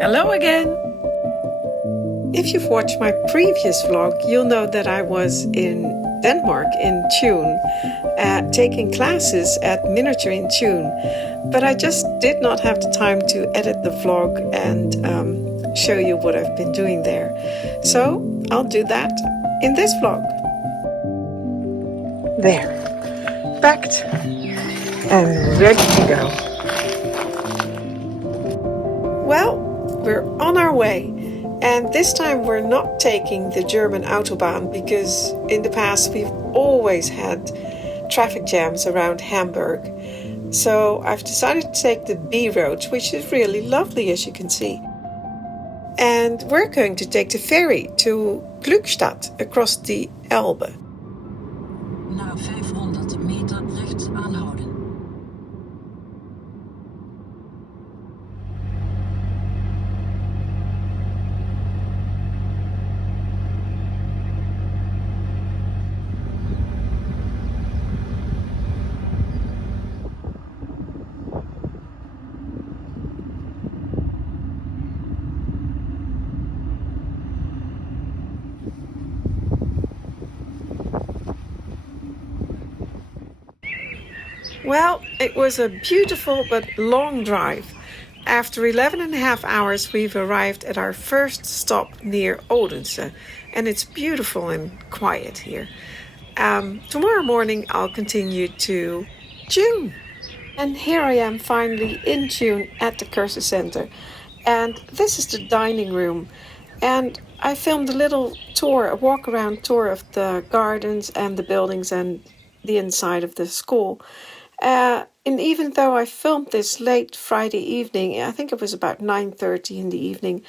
Hello again! If you've watched my previous vlog, you'll know that I was in Denmark in June, taking classes at Miniature in June. But I just did not have the time to edit the vlog and show you what I've been doing there. So I'll do that in this vlog. There, packed and ready to go. Well, we're on our way, and this time we're not taking the German Autobahn because in the past we've always had traffic jams around Hamburg. So I've decided to take the B road, which is really lovely, as you can see. And we're going to take the ferry to Glückstadt across the Elbe. Na 500 meter rechts aanhouden. Well, it was a beautiful but long drive. After 11.5 hours, we've arrived at our first stop near Odense, and it's beautiful and quiet here. Tomorrow morning, I'll continue to June. And here I am finally in June at the Cursus Center. And this is the dining room. And I filmed a little tour, a walk-around tour of the gardens and the buildings and the inside of the school. And even though I filmed this late Friday evening, I think it was about 9:30 in the evening,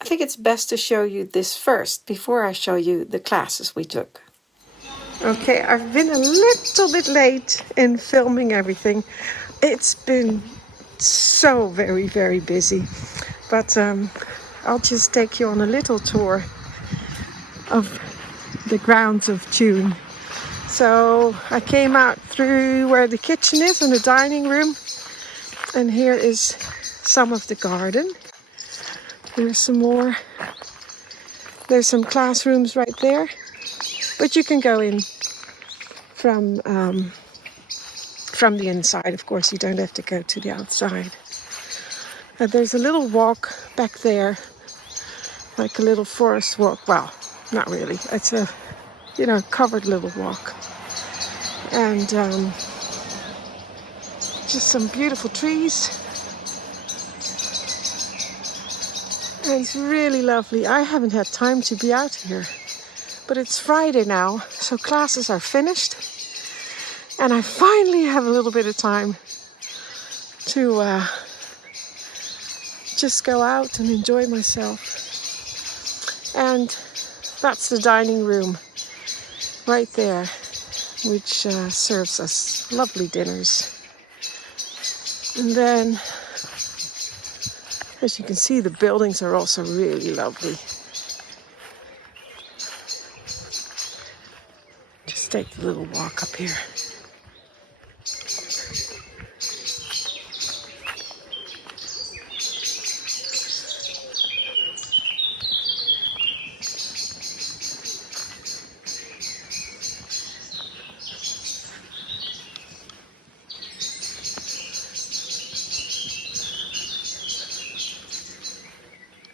I think it's best to show you this first before I show you the classes we took. Okay, I've been a little bit late in filming everything. It's been so very, very busy. But I'll just take you on a little tour of the grounds of June. So I came out through where the kitchen is and the dining room. And here is some of the garden. There's some more. There's some classrooms right there. But you can go in from the inside. Of course, you don't have to go to the outside. There's a little walk back there, like a little forest walk. Well, not really. It's a, covered little walk. And just some beautiful trees. And it's really lovely. I haven't had time to be out here. But it's Friday now, so classes are finished. And I finally have a little bit of time to just go out and enjoy myself. And that's the dining room right there, which serves us lovely dinners. And then, as you can see, the buildings are also really lovely. Just take the little walk up here.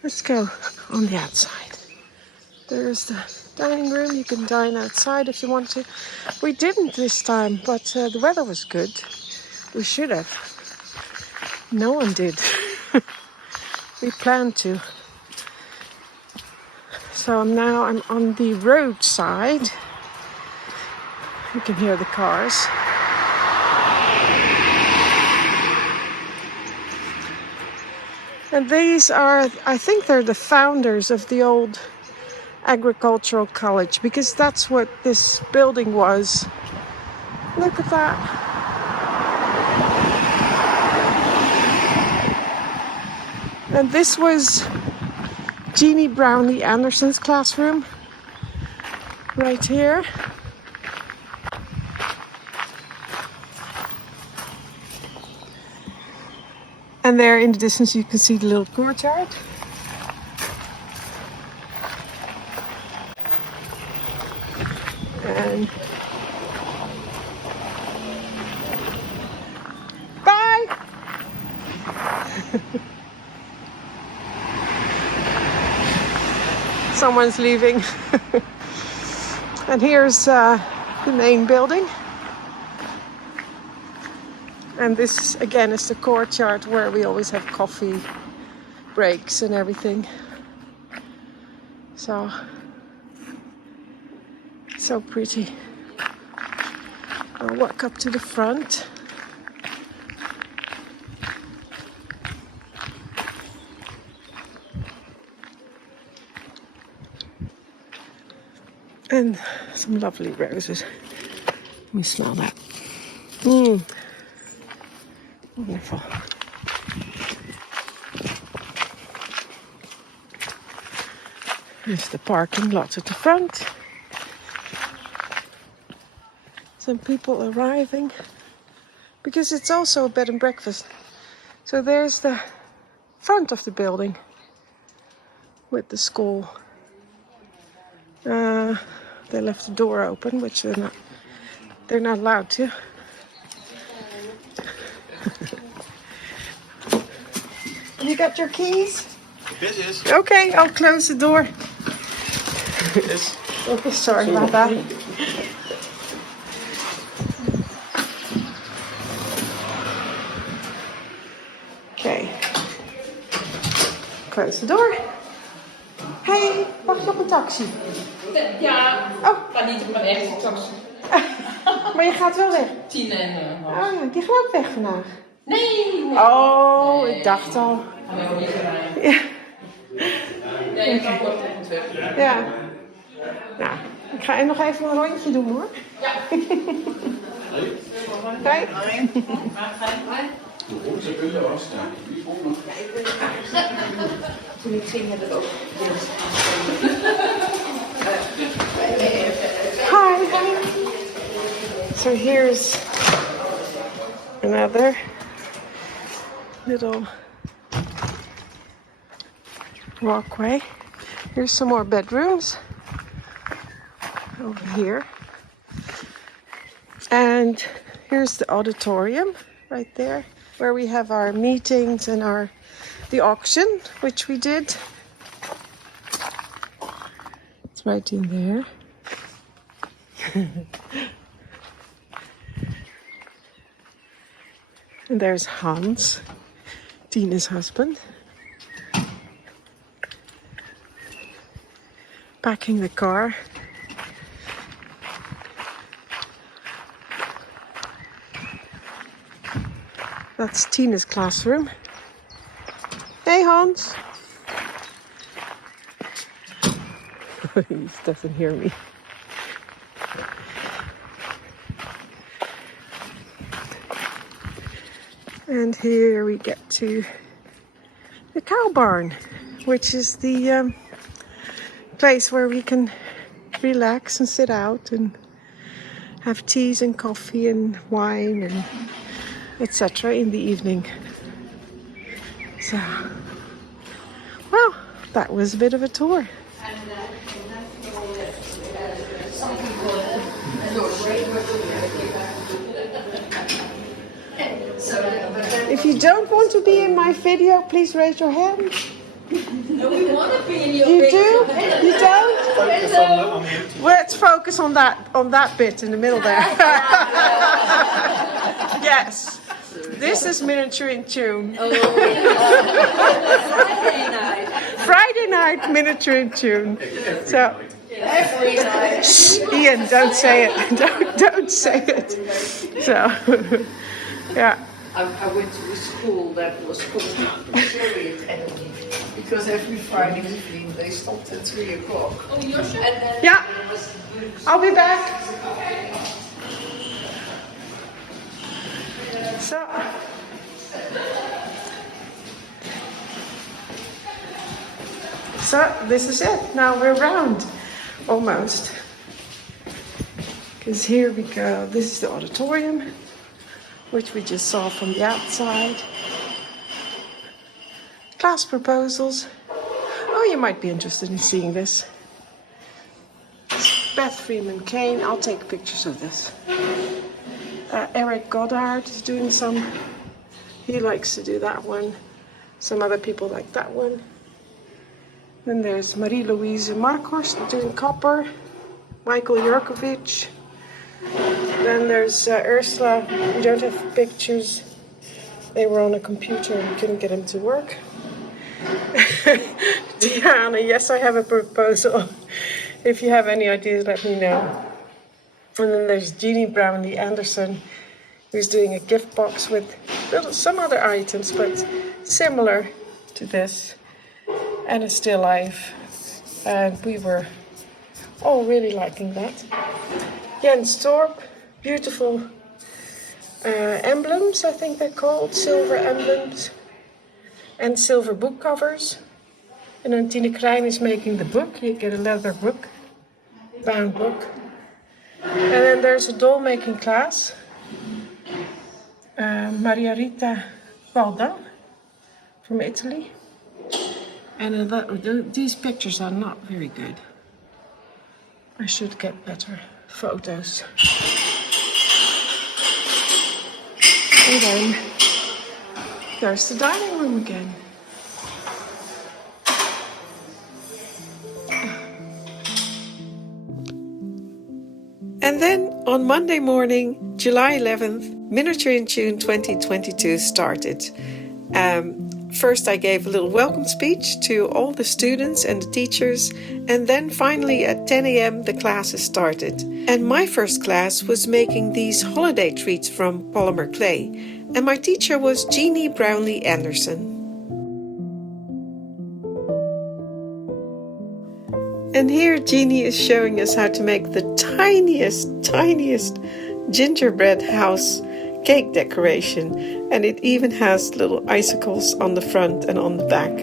Let's go on the outside. There's the dining room. You can dine outside if you want to. We didn't this time, but the weather was good. We should have. No one did. We planned to. So now I'm on the roadside. You can hear the cars. And these are, I think they're the founders of the old agricultural college, because that's what this building was. Look at that. And this was Jeannie Brownlee Anderson's classroom right here. And there in the distance you can see the little courtyard. And bye! Someone's leaving. And here's the main building. And this again is the courtyard where we always have coffee breaks and everything. So pretty. I'll walk up to the front. And some lovely roses. Let me smell that. Wonderful. There's the parking lot at the front. Some people arriving because it's also a bed and breakfast. So there's the front of the building with the school. They left the door open, which they're not allowed to. You got your keys? Yes. Okay, I'll close the door. Yes. Okay, sorry about that. Okay. Close the door. Hey, wacht je op een taxi? Ja, maar niet op een echte taxi. Maar je gaat wel weg? 10 en Oh ja, die gaan ook weg vandaag. Nee! Oh, Nee. ik dacht al. Gaan we ook niet rijden. Ja. Nee, ik ga kort op het weg. Ja. Nou, ik ga nog even een rondje doen hoor. Ja. Kijk. Ze kunnen was. Toen ik ging heb ik ook Hi. So here's another little walkway. Here's some more bedrooms over here. And here's the auditorium right there where we have our meetings and the auction, which we did. It's right in there. And there's Hans, Tina's husband, packing the car. That's Tina's classroom. Hey Hans! He doesn't hear me. And here we get to the cow barn, which is the place where we can relax and sit out and have teas and coffee and wine and etc. in the evening. So, well, that was a bit of a tour. If you don't want to be in my video, please raise your hand. No, we want to be in your You picture. do? You don't? Let's focus on that bit in the middle there. Yes. This is Miniature in Tune. Oh, Friday night. Friday night Miniature in Tune. So Every night. shh, Ian, don't say it. Don't say it. So yeah. I went to a school that was called the Soviet Academy because every Friday evening they stopped at 3 o'clock. Oh, Josje? And then Yeah. I'll be back. So this is it. Now we're round, almost. Because here we go. This is the auditorium, which we just saw from the outside. class proposals. Oh, you might be interested in seeing this. Beth Freeman Kane. I'll take pictures of this. Eric Goddard is doing some. He likes to do that one. Some other people like that one. Then there's Marie-Louise Markhorst doing copper. Michael Jurkovic. Then there's Ursula. We don't have pictures. They were on a computer and we couldn't get them to work. Diana, yes, I have a proposal. If you have any ideas, let me know. And then there's Jeannie Brownlee Anderson, who's doing a gift box with some other items, but similar to this, and a still life. And we were all really liking that. Jens Torp, beautiful emblems, I think they're called, silver emblems, and silver book covers. And then Tine Krijn is making the book. You get a leather book, bound book. And then there's a doll making class. Maria Rita Valda from Italy. And these pictures are not very good. I should get better photos. And then there's the dining room again. And then on Monday morning, July 11th, Miniature in Tune 2022 started. First I gave a little welcome speech to all the students and the teachers, and then finally at 10 a.m. the classes started. And my first class was making these holiday treats from polymer clay, and my teacher was Jeannie Brownlee Anderson. And here Jeannie is showing us how to make the tiniest gingerbread house cake decoration, and it even has little icicles on the front and on the back.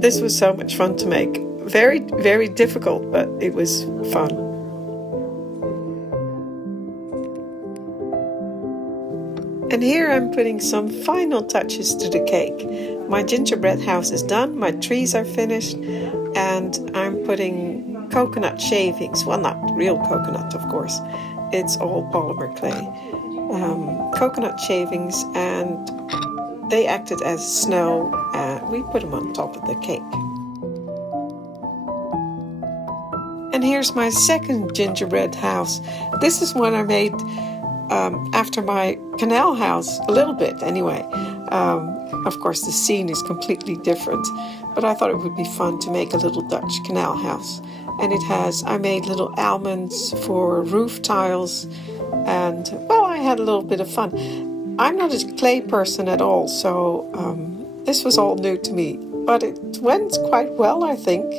This was so much fun to make. Very, very difficult, but it was fun. And here I'm putting some final touches to the cake. My gingerbread house is done, my trees are finished, and I'm putting coconut shavings. Well, not real coconut, of course. It's all polymer clay. Coconut shavings, and they acted as snow. We put them on top of the cake. And here's my second gingerbread house. This is one I made after my canal house, a little bit anyway. Of course, the scene is completely different, but I thought it would be fun to make a little Dutch canal house. And I made little almonds for roof tiles, and well, I had a little bit of fun. I'm not a clay person at all, so this was all new to me, but it went quite well, I think.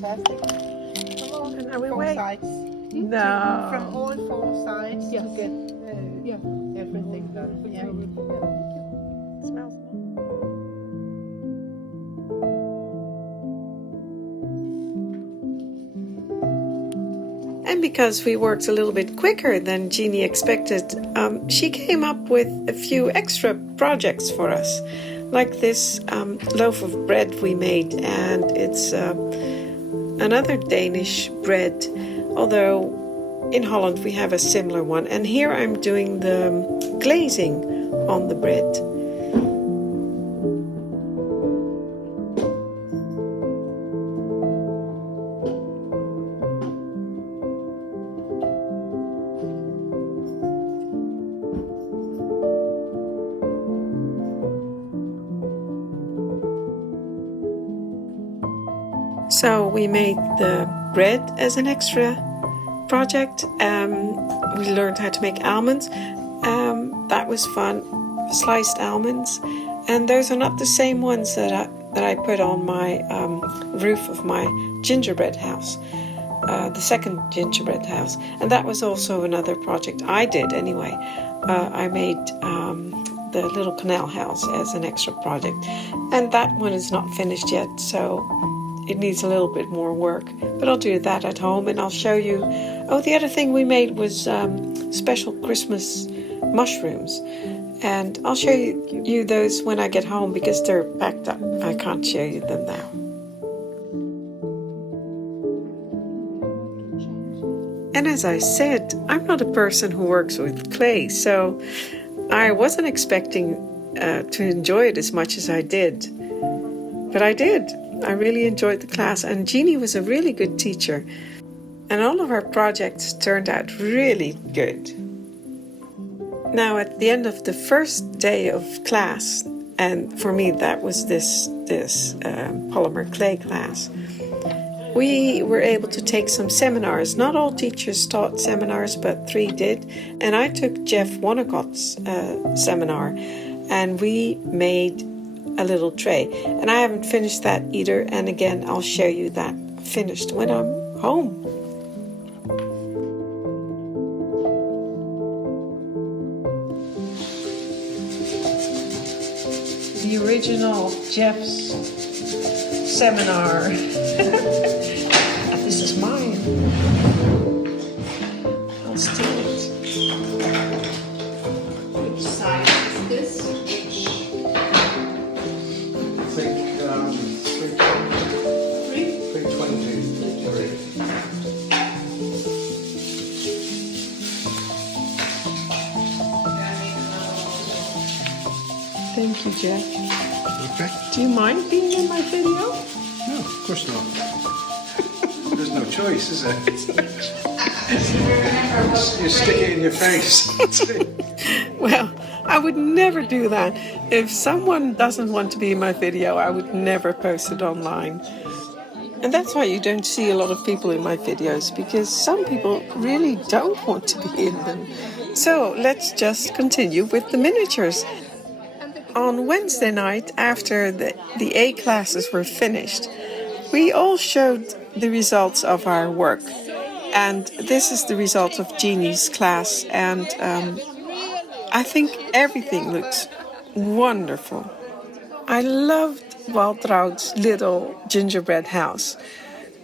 fantastic. Come on, And are we four wait? sides. No. From all four sides Yes. to get everything done. Yeah. Smells. And because we worked a little bit quicker than Jeannie expected, she came up with a few extra projects for us, like this loaf of bread we made, and it's another Danish bread, although in Holland we have a similar one. And here I'm doing the glazing on the bread. So we made the bread as an extra project. We learned how to make almonds. That was fun. Sliced almonds, and those are not the same ones that I put on my roof of my gingerbread house, the second gingerbread house, and that was also another project I did anyway. I made the little canal house as an extra project, and that one is not finished yet, so it needs a little bit more work, but I'll do that at home and I'll show you. Oh, the other thing we made was special Christmas mushrooms, and I'll show you those when I get home because they're packed up. I can't show you them now. And as I said, I'm not a person who works with clay, so I wasn't expecting to enjoy it as much as I did, but I did. I really enjoyed the class, and Jeannie was a really good teacher, and all of our projects turned out really good. Now, at the end of the first day of class, and for me that was this polymer clay class, we were able to take some seminars. Not all teachers taught seminars, but 3 did, and I took Jeff Wonecott's seminar, and we made a little tray, and I haven't finished that either, and again I'll show you that finished when I'm home. The original Jeff's seminar. This is mine. I'll steal it. Which size is this? I think 320. Thank you, Jeff. Okay. Do you mind being in my video? No, of course not. There's no choice, is there? You stick it in your face. Well, I would never do that. If someone doesn't want to be in my video, I would never post it online. And that's why you don't see a lot of people in my videos, because some people really don't want to be in them. So let's just continue with the miniatures. On Wednesday night, after the A classes were finished, we all showed the results of our work. And this is the result of Jeannie's class, and I think everything looks wonderful. I loved Waltraud's little gingerbread house.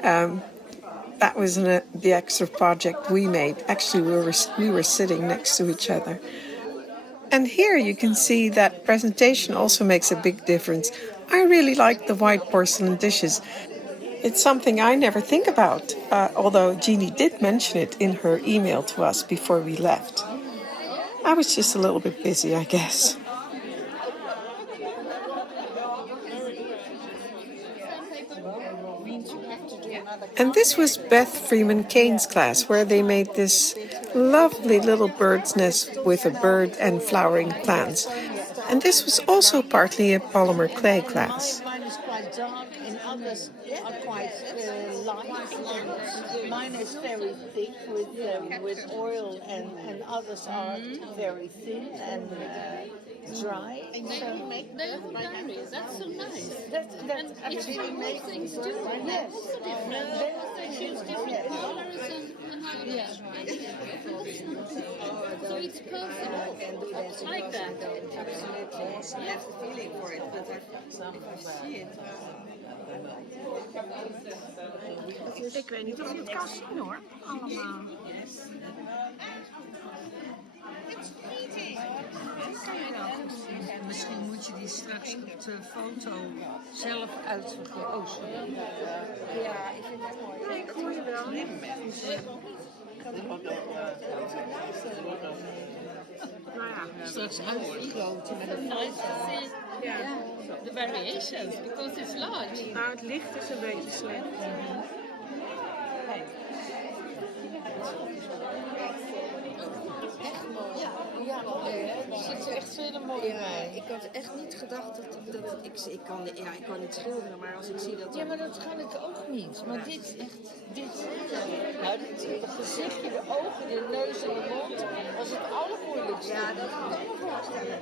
That was the extra project we made. Actually, we were sitting next to each other. And here you can see that presentation also makes a big difference. I really like the white porcelain dishes. It's something I never think about, although Jeannie did mention it in her email to us before we left. I was just a little bit busy, I guess. And this was Beth Freeman Kane's class, where they made this lovely little bird's nest with a bird and flowering plants. And this was also partly a polymer clay class. Mine is quite dark and others are quite light. And mine is very thick with oil and others are very thin and dry. They make those diaries. That's so nice. That's absolutely amazing. Things too. Yes. Also different. They choose different colors and highlights. So it's personal. Like that. Absolutely. You have the feeling for it, but if I see it. Ik weet niet of je het kan zien hoor, allemaal. En misschien moet je die straks op de foto zelf uitzoeken. Oh, sorry. Ja, ik vind dat mooi. Nee, ik hoor je wel. Nou ja, Straks uitvergroten met een Nice to see the variations because it's large. nou het licht is een beetje slecht. Ja, het ziet er echt heel mooi uit. Ik had echt niet gedacht dat ik kan niet schilderen, maar als ik zie dat... Ja, maar dat kan ik ook niet. Maar dit echt, nou, het gezichtje, de ogen, de neus en de mond, was het allermoeilijkste. Ja, dat kan ik me voorstellen.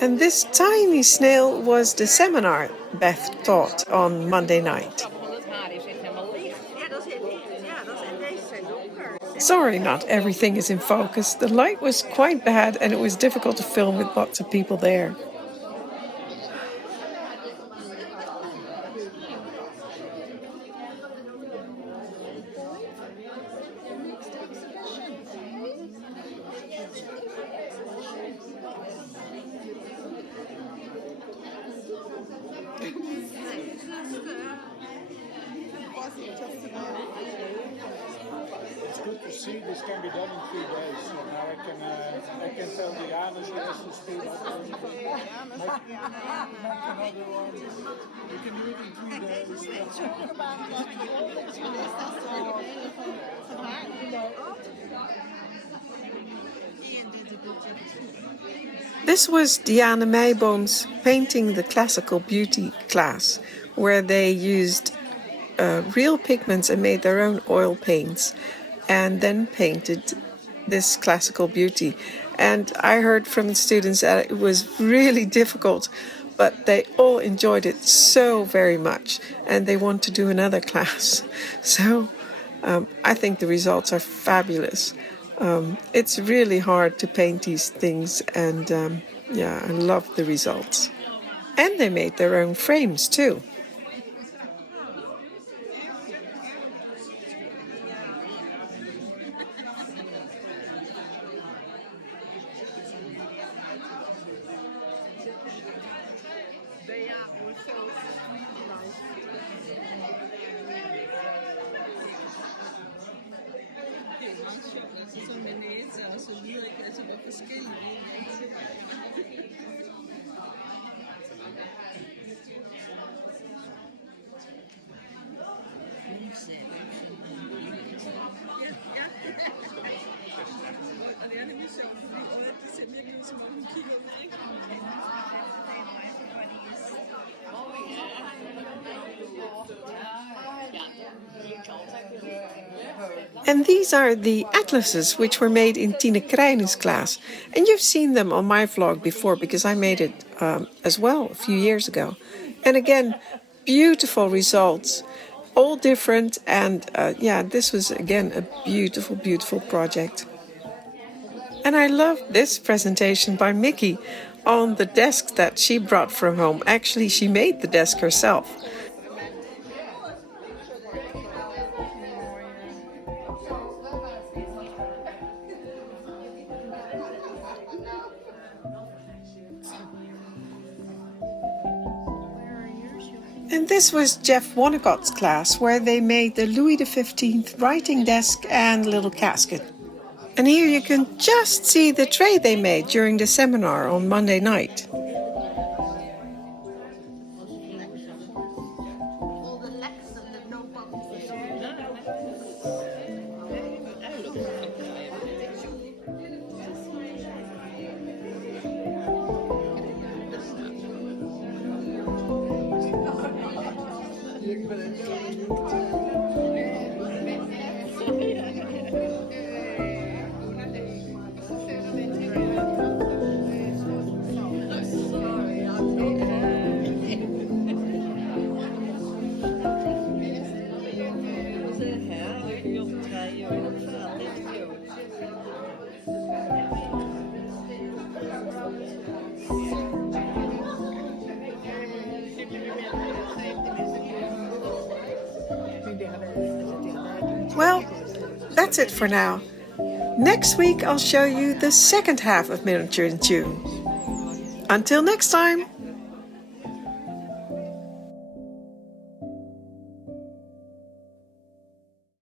And this tiny snail was the seminar Beth taught on Monday night. Ja, dat is heel licht. Ja, deze zijn donker. Sorry, not everything is in focus. The light was quite bad and it was difficult to film with lots of people there. It's good to see this can be done in 3 days. So now I can tell Diana she has to speed up. Make another one. You can do it in 3 days. This was Diana Meiboom's Painting the Classical Beauty class, where they used real pigments and made their own oil paints and then painted this classical beauty. And I heard from the students that it was really difficult, but they all enjoyed it so very much and they want to do another class. So I think the results are fabulous. It's really hard to paint these things and I love the results. And they made their own frames too. And these are the atlases which were made in Tine Krijnen's class. And you've seen them on my vlog before because I made it as well a few years ago. And again, beautiful results, all different. And this was again a beautiful, beautiful project. And I love this presentation by Mickey on the desk that she brought from home. Actually, she made the desk herself. And this was Jeff Wonecott's class, where they made the Louis XV writing desk and little casket. And here you can just see the tray they made during the seminar on Monday night. Well, that's it for now. Next week I'll show you the second half of Miniaturist June. Until next time!